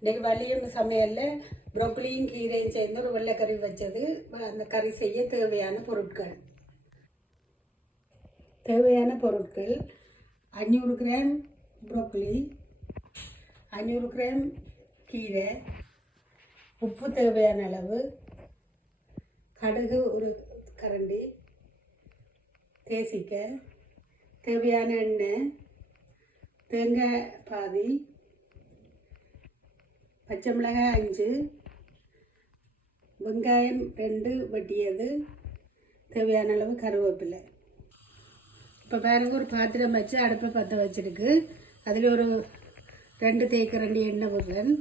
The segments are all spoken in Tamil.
இன்றைக்கு வலியும் சமையலில் ப்ரோக்கலியும் கீரையும் சேர்ந்து ஒரு வெள்ளைக்கறி வச்சது. அந்த கறி செய்ய தேவையான பொருட்கள் 500 கிராம் ப்ரோக்கலி, 500 கிராம் கீரை, உப்பு தேவையான அளவு, கடுகு ஒரு கரண்டி, தேசிக்காய், தேவையான எண்ணெய், தேங்காய் பாதி, பச்சை மிளகாய் 5, வெங்காயம் 2 வெட்டியது, தேவையான அளவு கருவேப்பிலை. இப்போ பாருங்க, ஒரு பாத்திரம் வச்சு அடுப்பை பற்ற வச்சிருக்கு. அதில் ஒரு 2 தேக்கரண்டி எண்ணெய் விடுறேன்.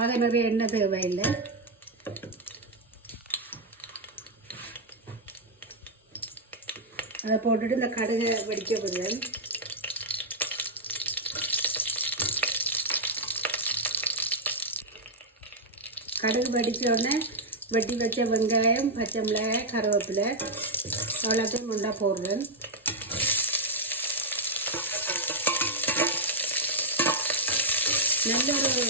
ஆக நிறைய எண்ணெய் தேவையில்லை. அதை போட்டுட்டு இந்த கடுகை வெடிக்க விடுறேன். கடுகு வெடித்தோடனே வெட்டி வச்ச வெங்காயம், பச்சை மிளகாய், கருவேப்பிலை அவ்வளோத்தையும் ஒன்றா போடுறேன். நல்ல ஒரு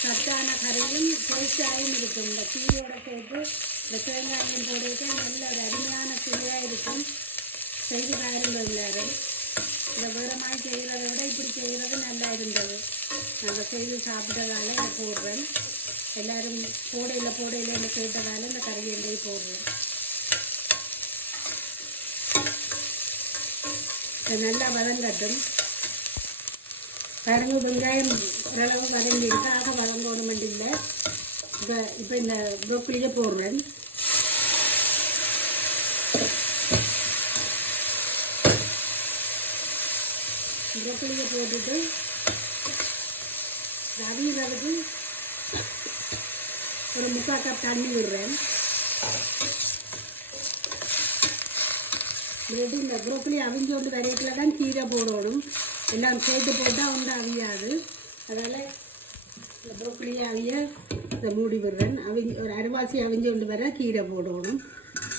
சத்தான கறியும் டேஸ்டாகவும் இருக்கும். இந்த கீரையோட சேர்த்து இந்த தேங்காயும் போடுறது நல்ல ஒரு அருமையான சுவையாக இருக்கும். செய்து பாருங்க எல்லாரும். இதை வேறு மாதிரி செய்கிறத விட இப்படி செய்கிறது நல்லா இருந்தது. நாங்கள் செய்து சாப்பிட்டதால இதை போடுறேன். எல்லோரும் போடையில் கேட்டதால இந்த கறியண்டையை போடுறேன். இதை நல்லா வதங்கட்டும். பாருங்க, வெங்காயம் ஓரளவு வதங்கிருக்கு. ஆக வதங்கணும் இல்லை. இப்போ இந்த ப்ரோக்கலியை போடுறேன். ப்ரோக்கலியை போட்டுட்டு அவியறதுக்கு ஒரு 3/4 கப் தண்ணி விடுறேன். இல்லாட்டி இந்த ப்ரோக்கலி அவிஞ்சோண்டு வரையத்தில் தான் கீரை போடணும். எல்லாம் சேர்த்து போட்டால் ஒன்றும் அவியாது. அதனால் இந்த ப்ரோக்கலியை அவிய இதை மூடி விடுறேன். ஒரு அரைவாசி அவிஞ்சோண்டு வர கீரை போடணும்.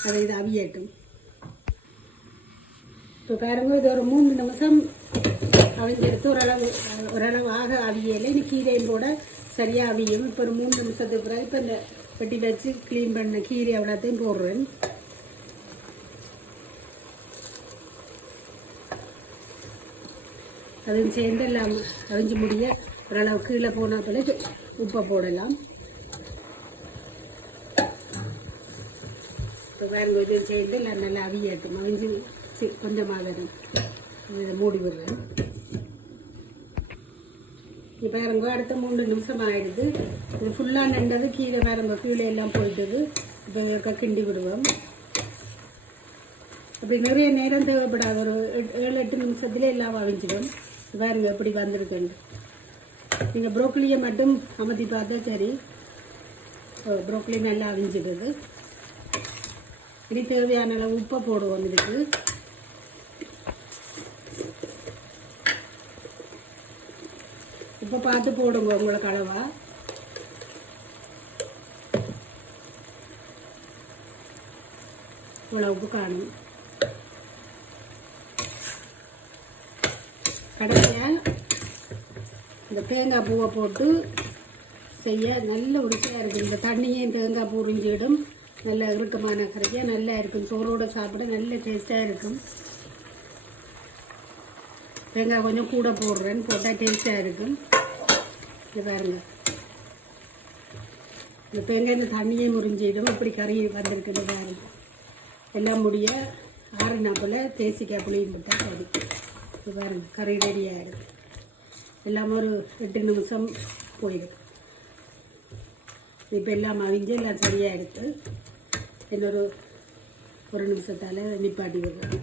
அதை இது அவியட்டும். இப்போ பாருங்க, இது ஒரு 3 நிமிஷம் அவிஞ்செடுத்து ஓரளவு ஆக அவியலை. இன்னும் கீரையும் போட சரியாக அவியும். இப்போ ஒரு 3 நிமிஷத்துக்கு பிறகு இப்போ இந்த வெட்டி வச்சு க்ளீன் பண்ண கீரை அவ்வளோத்தையும் போடுறேன். அதுவும் சேர்ந்து எல்லாம் அவிஞ்சு முடிய ஓரளவு கீழே போன பிறகு உப்பை போடலாம். இப்போ வேறு இதுவும் சேர்ந்து எல்லாம் நல்லா அவியட்டும். அவிஞ்சு கொஞ்சமாக இதை மூடி விடுறேன். இப்போ பாருங்க, அடுத்த 3 நிமிஷம் ஆகிடுது. இது ஃபுல்லாக நின்றது. கீழே பாருங்க, கீழே எல்லாம் போயிட்டுது. இப்போ கிண்டி விடுவோம். அப்படி நிறைய நேரம் தேவைப்படாது. ஒரு 7-8 நிமிஷத்துலேயே எல்லாம் அவிஞ்சிடும். பாருங்க எப்படி வந்திருக்குன்னு. நீங்கள் ப்ரோக்கலியை மட்டும் அமர்த்தி பார்த்தா சரி. ப்ரோக்கலி நல்லா அவிஞ்சிடுது. இப்படி தேவையான அளவு உப்பை போடுவோம். இதுக்கு உப்பை பார்த்து போடுங்க உங்களுக்கு அளவா. இவ்வளோ உப்பு காணும். கடைசியாக இந்த தேங்காய் பூவை போட்டு செய்ய நல்ல ருசியாக இருக்கும். இந்த தண்ணியும் தேங்காய் பூ உறிஞ்சிடும். நல்ல இறுக்கமான கறியாக நல்லா இருக்கும். சோறோடு சாப்பிட நல்ல டேஸ்ட்டாக இருக்கும். தேங்காய் கொஞ்சம் கூட போடுறேன். போட்டால் டேஸ்ட்டாக இருக்கும். இது பாருங்க, இந்த தேங்காய் இந்த தண்ணியை முறிஞ்சிடும். இப்படி கறி வந்திருக்குன்னு பாருங்க. எல்லாம் முடிய 6 நாப்பில் தேசிக்காய் புளியும் போட்டால் சரி. இது பாருங்க, கறி ரெடி ஆகிடுது. எல்லாம் ஒரு 8 நிமிஷம் போயிடும். இப்போ எல்லாம் அவிஞ்சு எல்லாம் சரியாக இருக்குது. இன்னொரு 1 நிமிஷத்தால் நிப்பாட்டி விடுறேன்.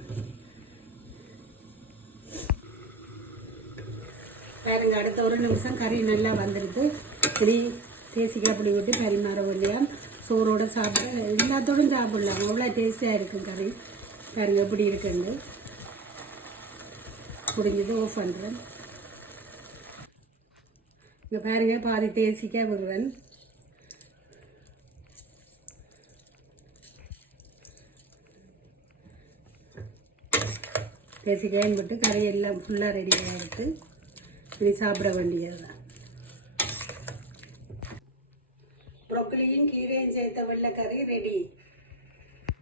பாருங்க, அடுத்த 1 நிமிஷம் கறி நல்லா வந்துடுது. இப்படி தேசிக்காய் புளி விட்டு பரிமாற இல்லையா, சோறோடு சாப்பிட எல்லாத்தோடும் சாப்பிடலாம். அவ்வளோ டேஸ்ட்டாக இருக்கும் கறி. பாருங்க எப்படி இருக்குன்னு. முடிஞ்சது ஆஃப் பண்ணுறேன். இங்கே பாருங்க, பாதி தேசிக்காய் விடுறேன். தேசிக்காயும் போட்டு கறி எல்லாம் ஃபுல்லாக ரெடி ஆகிடுது. இனி சாப்பிட வேண்டியது தான். ப்ரோக்கலியும் கீரையும் சேர்த்த வெள்ளைக்கறி ரெடி.